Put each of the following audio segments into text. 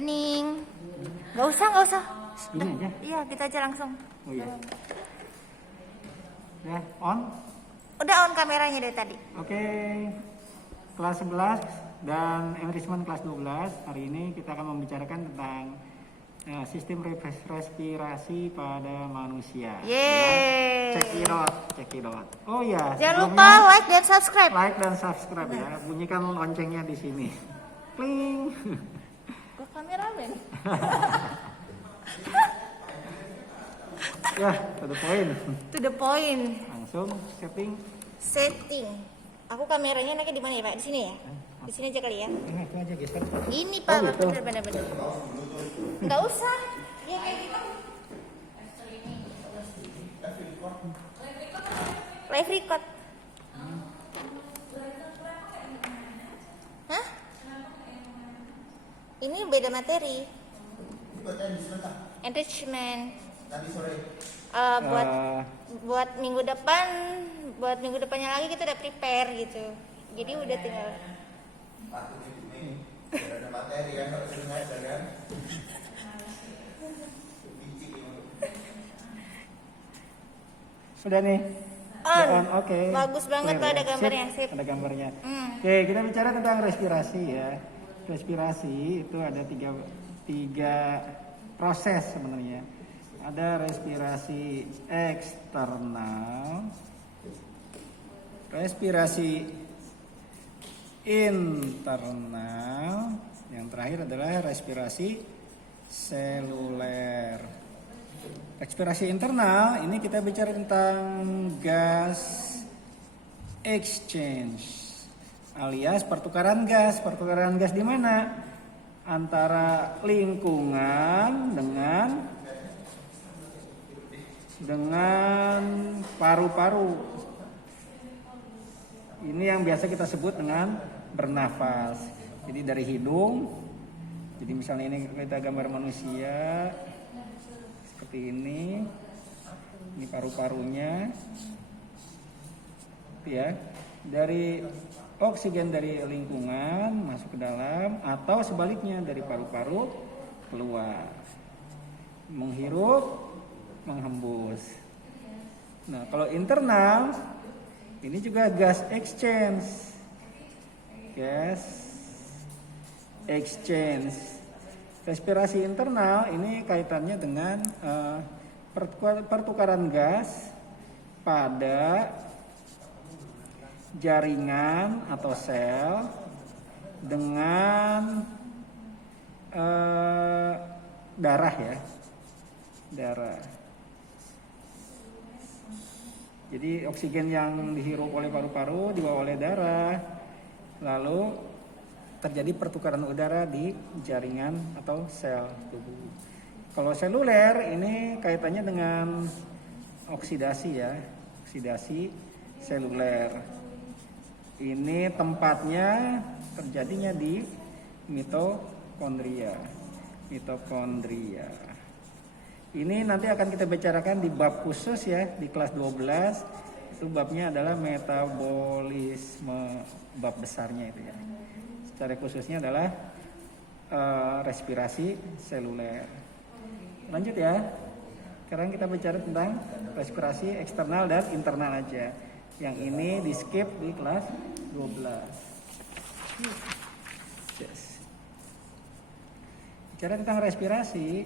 Opening. Gak usah. Gini aja. Iya, kita aja langsung. Oh iya. Ya, on. Udah on kameranya dari tadi. Oke. Kelas 11 dan enrichment kelas 12. Hari ini kita akan membicarakan tentang sistem respirasi pada manusia. Yeay. Check it out. Oh ya. Jangan lupa like dan subscribe. Like dan subscribe ya. Bunyikan loncengnya di sini. Kling. Gue kameramen. Ya, to the point. To the point. Langsung Setting. Aku kameranya enaknya di mana ya, Pak? Di sini ya? Di sini aja kali ya. Nah, itu aja geser. Ini Pak, Oh, gitu. bener. Enggak usah. Ya kayak gitu. Live record. Hah? Ini beda materi. Enrichment. Buat minggu depannya lagi kita udah prepare gitu. Jadi udah tinggal. Ada materi yang harus dibaca kan? Sudah nih. On. Oke. Bagus banget Clear, Pak, ada ya. gambarnya. Sip, Sip. ada gambarnya. Hmm. Oke, kita bicara tentang respirasi ya. Respirasi itu ada tiga proses sebenarnya. Ada respirasi eksternal, respirasi internal, yang terakhir adalah respirasi seluler. Respirasi internal ini kita bicara tentang gas exchange alias pertukaran gas. Pertukaran gas di mana? Antara lingkungan dengan paru-paru. Ini yang biasa kita sebut dengan bernafas. Jadi dari hidung. Jadi misalnya ini kita gambar manusia seperti ini. Ini paru-parunya. Ya. Dari oksigen dari lingkungan masuk ke dalam atau sebaliknya dari paru-paru keluar. Menghirup, menghembus. Nah, kalau internal ini juga gas exchange. Gas exchange. Respirasi internal ini kaitannya dengan pertukaran gas pada jaringan atau sel dengan darah ya. Darah. Jadi oksigen yang dihirup oleh paru-paru dibawa oleh darah, lalu terjadi pertukaran udara di jaringan atau sel tubuh. Kalau seluler ini kaitannya dengan oksidasi ya, oksidasi seluler. Ini tempatnya terjadinya di mitokondria. Ini nanti akan kita bicarakan di bab khusus ya, di kelas 12. Itu babnya adalah metabolisme, bab besarnya itu ya. Secara khususnya adalah respirasi seluler. Lanjut ya. Sekarang kita bicara tentang respirasi eksternal dan internal aja. Yang ini di skip di kelas 12. Yes. Bicara tentang respirasi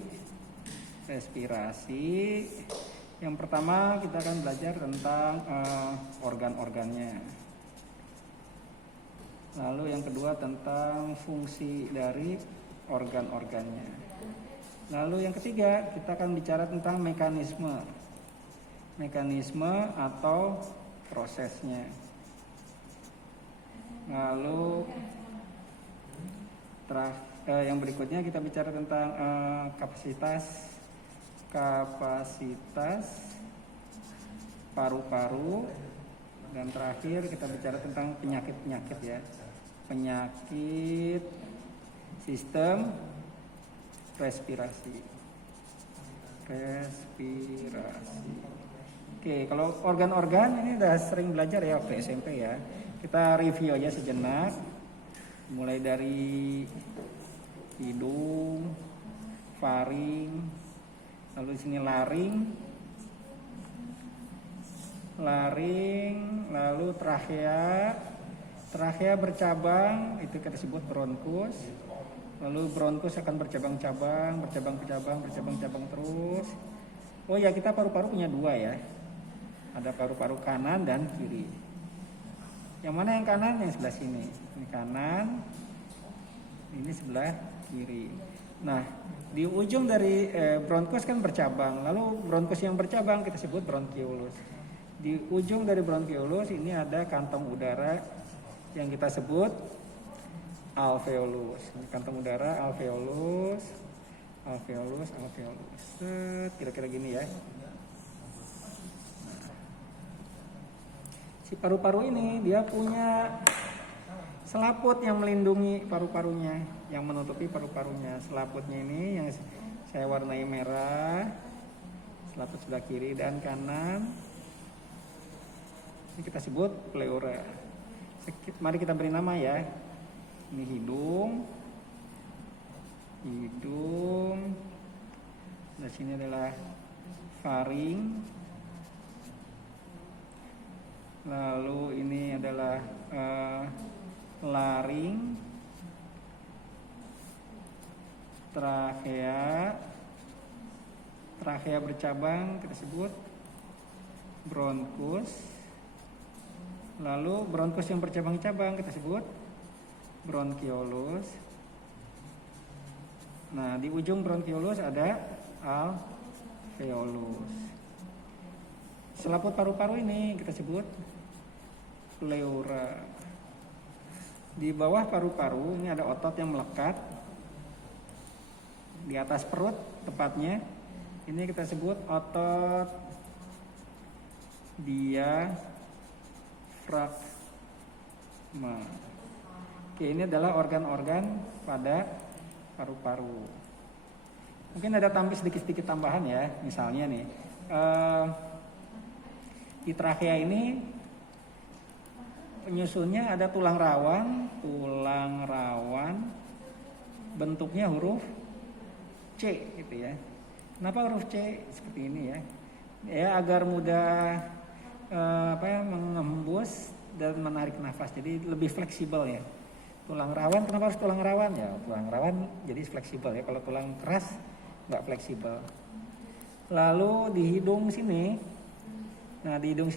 yang pertama kita akan belajar tentang organ-organnya. Lalu yang kedua tentang fungsi dari organ-organnya. Lalu yang ketiga kita akan bicara tentang mekanisme atau prosesnya. Lalu yang berikutnya kita bicara tentang kapasitas paru-paru, dan terakhir kita bicara tentang penyakit ya, penyakit sistem respirasi. Oke, kalau organ-organ ini udah sering belajar ya waktu SMP ya. Kita review aja sejenak, mulai dari hidung, faring, lalu di sini laring, lalu trachea. Trachea bercabang, itu kita sebut bronkus. Lalu bronkus akan bercabang-cabang terus. Oh ya, kita paru-paru punya dua ya. Ada paru-paru kanan dan kiri. Yang mana yang kanan? Yang sebelah sini. Ini kanan, ini sebelah kiri. Nah, di ujung dari bronkus kan bercabang. Lalu bronkus yang bercabang kita sebut bronkiolus. Di ujung dari bronkiolus ini ada kantong udara yang kita sebut alveolus. Ini kantong udara, alveolus. Kira-kira gini ya. Nah, si paru-paru ini dia punya selaput yang melindungi paru-parunya, yang menutupi paru-parunya. Selaputnya ini yang saya warnai merah, selaput sebelah kiri dan kanan. Ini kita sebut pleura. Mari kita beri nama ya. Ini hidung. Di sini adalah faring. Lalu ini adalah laring, trachea bercabang kita sebut bronkus. Lalu bronkus yang bercabang-cabang kita sebut bronkiolus. Nah, di ujung bronkiolus ada alveolus. Selaput paru-paru ini kita sebut pleura. Di bawah paru-paru ini ada otot yang melekat di atas perut tepatnya. Ini kita sebut otot diafragma. Oke, ini adalah organ-organ pada paru-paru. Mungkin ada sedikit-sedikit tambahan ya. Misalnya nih, di trachea ini penyusunnya ada tulang rawan, bentuknya huruf C gitu ya. Kenapa huruf C seperti ini ya? Ya agar mudah mengembus dan menarik nafas. Jadi lebih fleksibel ya. Tulang rawan, kenapa harus tulang rawan? Ya tulang rawan jadi fleksibel ya. Kalau tulang keras nggak fleksibel. Lalu di hidung sini, di hidung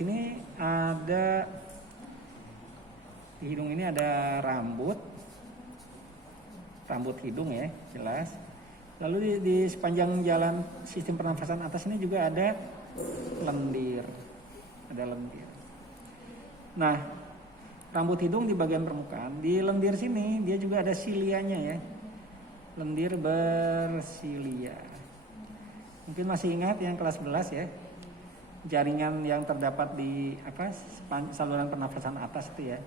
ini ada rambut hidung ya, jelas. Lalu di sepanjang jalan sistem pernafasan atas ini juga ada lendir. Nah, rambut hidung di bagian permukaan, di lendir sini dia juga ada silianya ya. Lendir bersilia. Mungkin masih ingat yang kelas 11 ya. Jaringan yang terdapat di saluran pernafasan atas itu ya.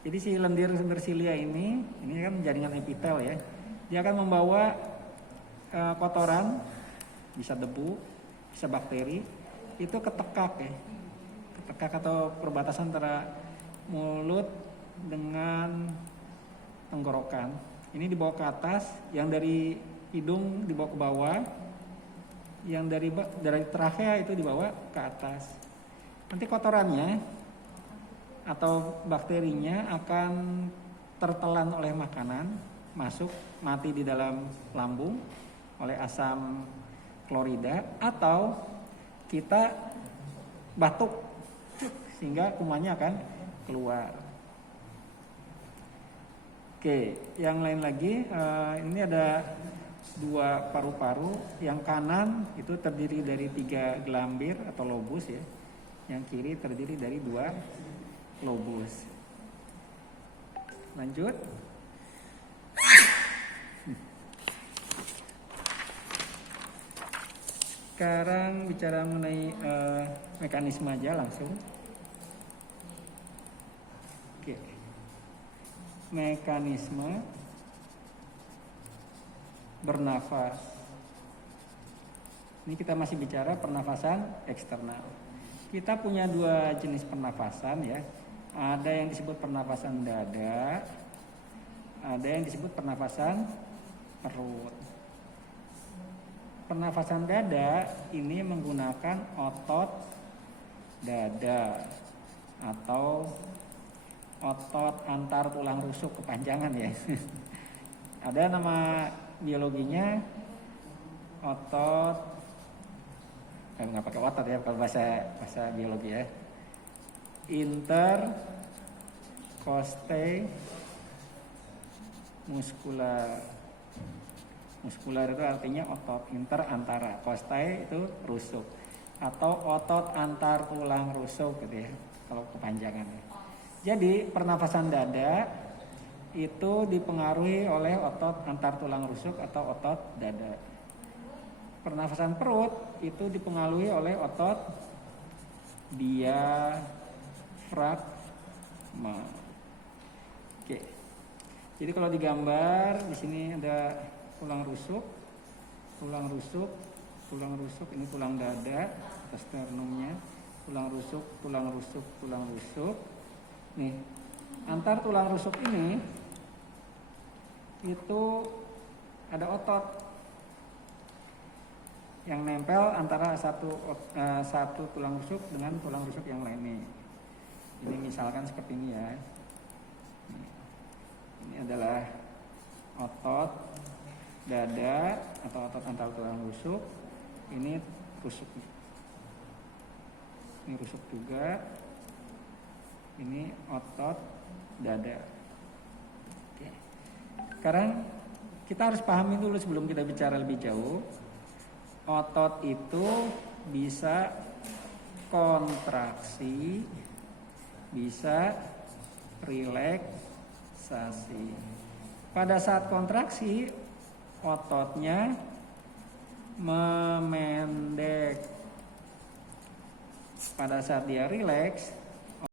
Jadi si lendir bersilia ini kan jaringan epitel ya. Dia akan membawa kotoran, bisa debu, bisa bakteri, itu ke tekak ya. Ketekak atau perbatasan antara mulut dengan tenggorokan. Ini dibawa ke atas, yang dari hidung dibawa ke bawah, yang dari trachea itu dibawa ke atas. Nanti kotorannya atau bakterinya akan tertelan oleh makanan, masuk mati di dalam lambung oleh asam klorida, atau kita batuk sehingga kumannya akan keluar. Oke, yang lain lagi, ini ada dua paru-paru. Yang kanan itu terdiri dari 3 gelambir atau lobus ya. Yang kiri terdiri dari 2 lobus. Lanjut. Sekarang bicara mengenai mekanisme aja langsung. Oke. Mekanisme bernafas. Ini kita masih bicara pernafasan eksternal. Kita punya 2 jenis pernafasan ya. Ada yang disebut pernafasan dada, ada yang disebut pernafasan perut. Pernafasan dada ini menggunakan otot dada atau otot antar tulang rusuk kepanjangan ya. Ada nama biologinya otot, nggak pakai otot ya kalau bahasa biologi ya. Intercostae muscular. Muskular itu artinya otot, inter antara, costae itu rusuk atau otot antar tulang rusuk gitu ya kalau kepanjangan ya. Jadi pernafasan dada itu dipengaruhi oleh otot antar tulang rusuk atau otot dada. Pernafasan perut itu dipengaruhi oleh otot diafragma. Oke. Jadi kalau digambar di sini ada tulang rusuk, ini tulang dada, sternumnya, tulang rusuk. Nih, antar tulang rusuk ini itu ada otot yang nempel antara satu tulang rusuk dengan tulang rusuk yang lain nih. Ini misalkan seperti ini ya. Ini adalah otot dada atau otot antar tulang rusuk. Ini rusuk. Ini rusuk juga. Ini otot dada. Oke. Sekarang kita harus pahami dulu sebelum kita bicara lebih jauh. Otot itu bisa kontraksi, bisa relaksasi. Pada saat kontraksi, ototnya memendek. Pada saat dia rileks,